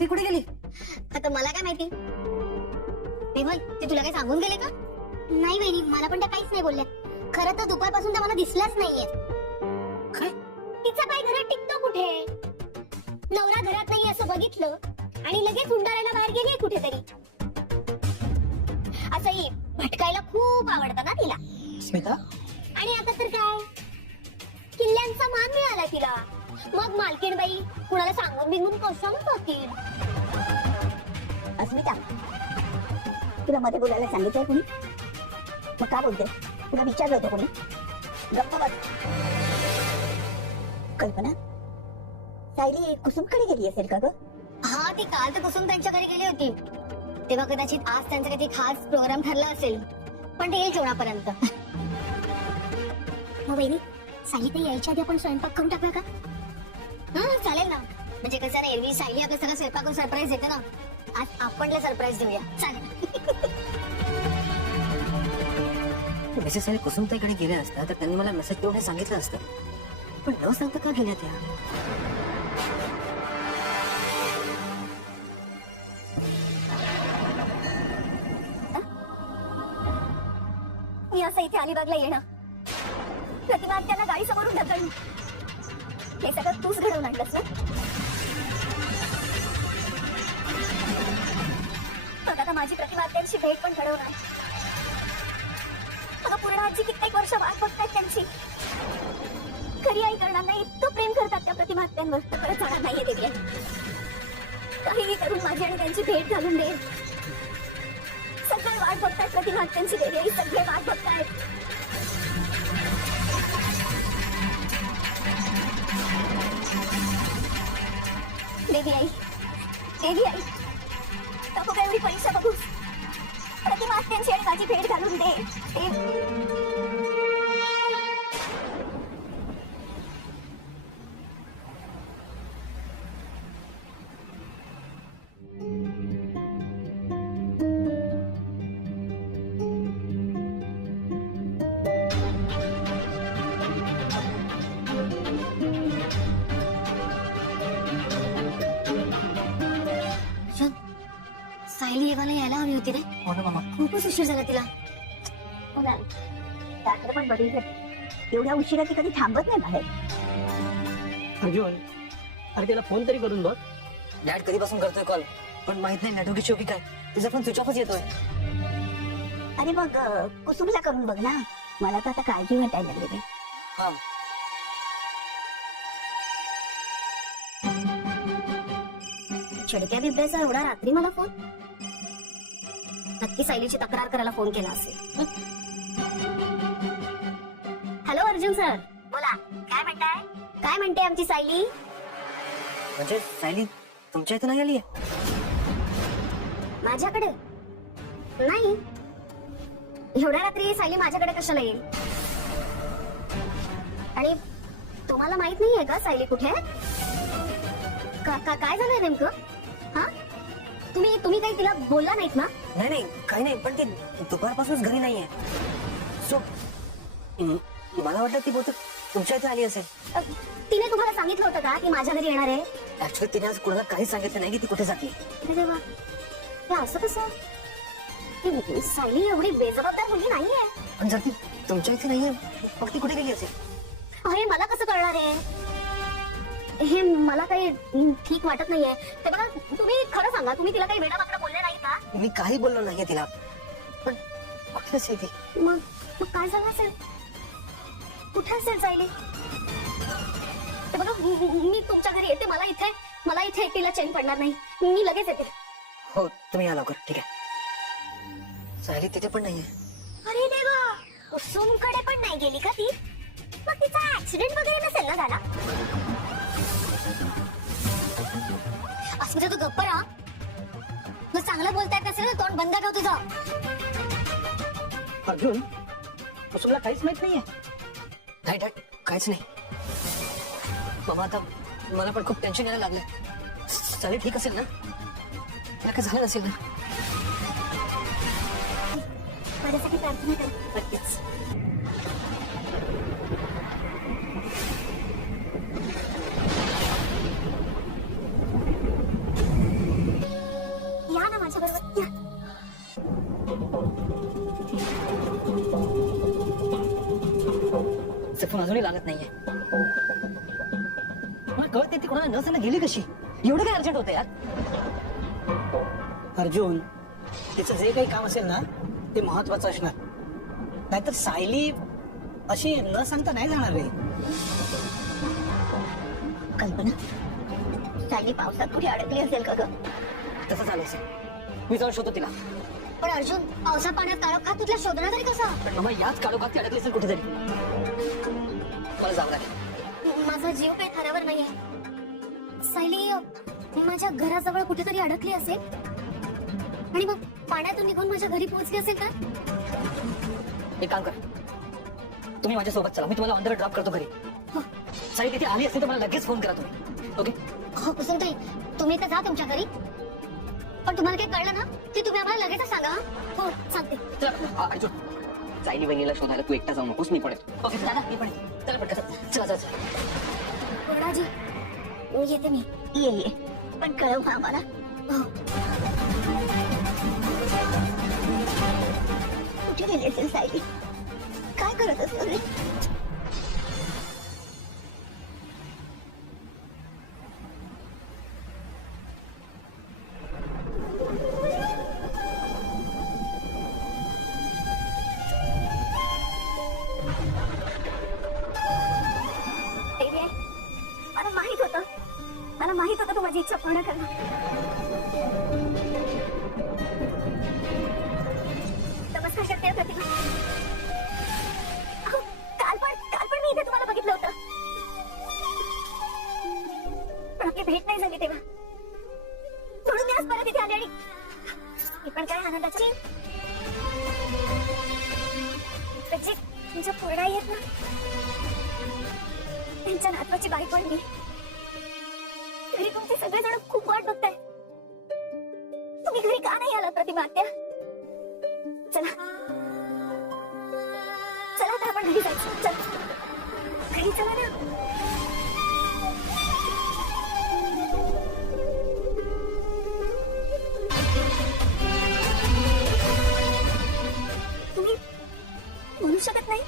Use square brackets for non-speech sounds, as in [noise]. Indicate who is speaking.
Speaker 1: ती कुठे गेली?
Speaker 2: आता मला काय माहिती? विमल ते तुला काही सांगून गेले का? नाही वहिनी मला पण त्या काहीच नाही बोलल्या. खरं तर दुपारपासून तर मला दिसलाच नाहीये.
Speaker 1: काय
Speaker 2: तिचा काय घरात टिकतो कुठे? नवरा घरात नाही असं बघितलं आणि लगेच हुंडारायला बाहेर गेली कुठेतरी. असंही भटकायला खूप आवडतं ना तिला.
Speaker 1: स्मिता?
Speaker 2: आणि आता तर काय? किल्ल्यांचा मान मिळाला तिला. मग मालकीणबाई कुणाला सांगून बिंगून कशाला जातील?
Speaker 3: अस्मिता तुला मध्ये बोलायला सांगितलंय कुणी? मग का बोलते तुला विचारलं होतं कोणी? गप्प बस. कल्पना सायली कुसुमकडे गेली असेल का ग?
Speaker 2: हा ती काल तर कुसुम त्यांच्या घरी गेली होती. तेव्हा कदाचित आज त्यांचा काही खास प्रोग्राम ठरला असेल. पण ते येईल जेवणापर्यंत. [laughs] मग बहिणी सायली ते यायच्या आधी आपण स्वयंपाक करून टाकूया का? हा चालेल ना. म्हणजे कसं ना एरवी सायली आपल्या सगळं स्वयंपाक सरप्राईज देते ना. आज आपण सरप्राईज देऊया. चालेल.
Speaker 1: मेसेज सारे कुसुमताईकडे गेल्या असत्या तर त्यांनी मला मेसेज करून हे सांगितलं असतं. पण न सांगता का गेल्या त्या?
Speaker 2: मी असं इथे अलिबागला येणं प्रतिभा त्यांना गाडी समोरून ढकलली. हे सगळं तूच घडवून आणलंस ना? बघ आता माझी प्रतिभा त्यांची भेट पण घडवून आण अगं पूर्ण आजी कित्येक वर्ष वाट बघतायत त्यांची. खरी आई करणार नाही इतकं प्रेम करतात त्या प्रतिमा त्यांवर तर परत जाणार नाहीये देवी काहीही करून माझी आणि त्यांची भेट घालून दे. सगळे वाट बघतायत प्रतिभा त्यांची देवी सगळे वाट बघतायत. देवी आई देवी आई नको का एवढी परीक्षा बघू प्रतिमा त्यांची आणि माझी भेट घालून दे येवाला यायला हवी होती रे.
Speaker 1: हो ना मामा
Speaker 2: खूपच उशीर झाला तिला.
Speaker 3: हो ना. रात्र पण बरी झाली. एवढ्या उशिरा ती कधी थांबत नाही बाहेर.
Speaker 4: अर्जुन अरे त्याला फोन तरी करून बघ.
Speaker 1: डॅड कधीपासून करतोय कॉल पण माहीत नाही नेटवर्क की काय? तिचा पण स्विच ऑफच येतोय.
Speaker 3: अरे मग अं, कुसुमला करून बघ ना. मला तर आता काळजी वाटायला लागली.
Speaker 1: हा
Speaker 2: बिबड्याचा एवढा रात्री मला फोन नक्की सायलीची तक्रार करायला फोन केला असेल. Hello Arjun sir. बोला काय म्हणताय? काय म्हणते आमची सायली?
Speaker 1: म्हणजे सायली तुमच्या इथे नाही आली
Speaker 2: माझ्याकडे? नाही. एवढ्या रात्री सायली माझ्याकडे कशाला येईल? आणि तुम्हाला माहीत नाहीये का सायली कुठे? का- काय झालंय नेमकं? हा? तुम्ही तुम्ही काही तिला बोलला नाहीत ना?
Speaker 1: नाही नाही काही नाही पण ती दुपारपासूनच घरी नाहीये. सो मला वाटलं ती बहुतेक तुमच्या इथे आली असेल.
Speaker 2: अ, तिने तुम्हाला सांगितलं होतं का की माझ्या घरी येणार आहे?
Speaker 1: ऍक्च्युली तिने आज कोणाला काहीच सांगितलं नाही की ती कुठे जाते.
Speaker 2: अरे देवा. हे असं कसं? ती सायली एवढी बेजबाबदार मुलगी नाहीये.
Speaker 1: पण जर ती तुमच्या इथे नाहीये मग ती कुठे गेली असेल?
Speaker 2: अरे मला कसं कळणार आहे? हे मला काही हं, ठीक वाटत नाहीये. ते बघा तुम्ही खरं सांगा तुम्ही तिला काही वेळा का?
Speaker 1: मी काही बोललो नाहीये तिला. पण कुठे असेल ती?
Speaker 2: मग मग काय झालं असेल? कुठे असेल ते बघा मी मी तुमच्या घरी येते मला इथे मला इथे एकटीला चेन पडणार नाही. मी लगेच येते.
Speaker 1: हो तुम्ही या लवकर ठीक आहे. सायली तिथे पण नाहीये.
Speaker 2: अरे देवा कुसुमकडे पण नाही गेली का ती? मग तिचा ऍक्सिडेंट वगैरे नसेल ना झाला? अस्मिता तू गप्प राहा. तू चांगलं बोलतायत नसेल ना तोंड बंद ठेव तुझं.
Speaker 4: अर्जुन कुसुमला काहीच माहीत नाहीये?
Speaker 1: नाही डॅड काहीच नाही. बाबा आता मला पण खूप टेन्शन यायला लागलंय. सायली ठीक असेल ना? काय झालं नसेल ना?
Speaker 2: माझ्यासाठी प्रार्थना कर.
Speaker 1: नक्कीच. फोन अजूनही लागत नाहीये. कळते ती कोणाला न गेली कशी? एवढं काय अर्जंट होतं यार?
Speaker 4: अर्जुन तिचं जे काही काम असेल ना ते महत्वाचं असणार. नाहीतर सायली अशी न सांगता नाही जाणार रे.
Speaker 3: कल्पना सायली पावसात कुठे अडकली असेल का ग?
Speaker 1: तसं झालं असेल. मी जाऊन शोधतो तिला.
Speaker 2: पण अर्जुन पावसा पाण्यात काळोखात तिथला शोधणार तरी कसा?
Speaker 1: पण मग याच काळोखात ती अडकली असेल कुठेतरी. मला जावं लागेल
Speaker 2: माझा जीव काही थारावर नाहीये. सायली माझ्या घराजवळ कुठेतरी अडकली असेल? आणि मग पाण्यातून निघून माझ्या घरी पोहोचली असेल का
Speaker 1: एक काम कर. तुम्ही माझ्या सोबत चला. मी तुम्हाला अंदर ड्रॉप करतो घरी. साई तिथे आली असेल तर मला लगेच फोन करा तुम्ही. ओके
Speaker 2: हो कुसुमताई तुम्ही तर जा तुमच्या घरी. पण तुम्हाला काही कळलं ना? ते तुम्ही आम्हाला लगेचच सांगा हं? हो सांगते.
Speaker 1: सायली वहिनीला शोधायला तू एकटा जाऊ नकोस मी पण येतो. ओके दादा मी पण येतो. चला पटकन. चला चला चला.
Speaker 2: कोरडाजी मी येते मी.
Speaker 3: ये ये. पण कळव हा आम्हाला
Speaker 2: हो.
Speaker 3: कुठे गेली असेल सायली? काय करत असेल? रे
Speaker 2: माहीत होतं नमस्कार प्रतिभा काल पण काल पण मी इथे तुम्हाला बघितलं होतं. पण आपली भेट नाही झाली तेव्हा. म्हणून मी आज परत इथे आले आणि मी पण काय आनंदाची तुमच्या पूर्ण येत ना त्यांच्या नातवाची बाई पण मी. घरी तुमचे सगळेजण खूप वाट बघताय. तुम्ही घरी का नाही आला प्रतिमा आत्या? चला. चला तर आपण घरी जायचं. चल. घरी चला ना. शकत नाही?